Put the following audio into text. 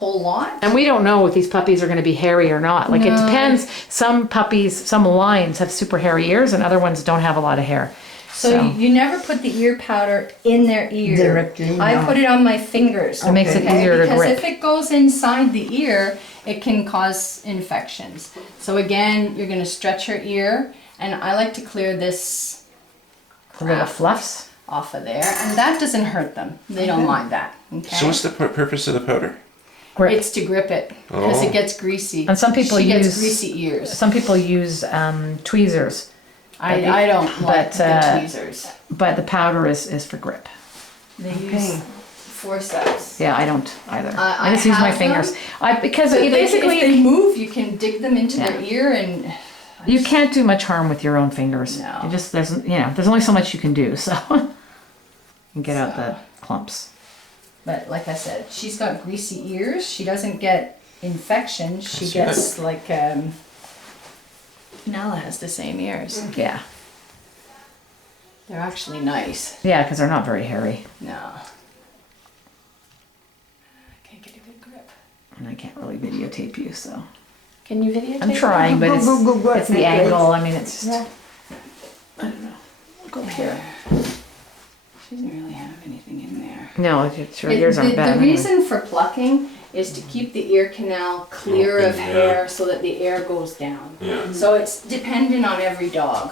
whole lot. And we don't know if these puppies are going to be hairy or not. Like, it No. depends. Some puppies, some lines have super hairy ears and other ones don't have a lot of hair. So you never put the ear powder in their ear. Directly, I no. put it on my fingers. It makes it easier to because grip. if it goes inside the ear, it can cause infections. So again, you're going to stretch your ear, and I like to clear this The little crap fluffs. off of there, and that doesn't hurt them. They don't mind that. Okay. So what's the purpose of the powder? Grip. It's to grip it because Oh. it gets greasy. And some people she use gets greasy ears. Some people use tweezers, I don't like but, the tweezers. but the powder is for grip. They use forceps. Yeah, I don't either. I I just use my have fingers. Because But basically if they move, you can dig them into their Yeah. ear, and you can't do much harm with your own fingers. No. You just there's only so much you can do. So and get out the clumps. but like I said, she's got greasy ears. She doesn't get infections. She That's gets like Nala has the same ears. Yeah, They're actually nice. yeah, because they're not very hairy, No. I can't get a good grip. and I can't really videotape you. So Can you videotape? I'm trying, but it's Go, it's the okay. angle. I mean, it's just Yeah. I don't know. Go up here. She doesn't really have anything in there. No, your ears aren't bad. The anyway. reason for plucking is to keep the ear canal clear of Yeah. hair so that the air goes down. Yeah. So it's dependent on every dog.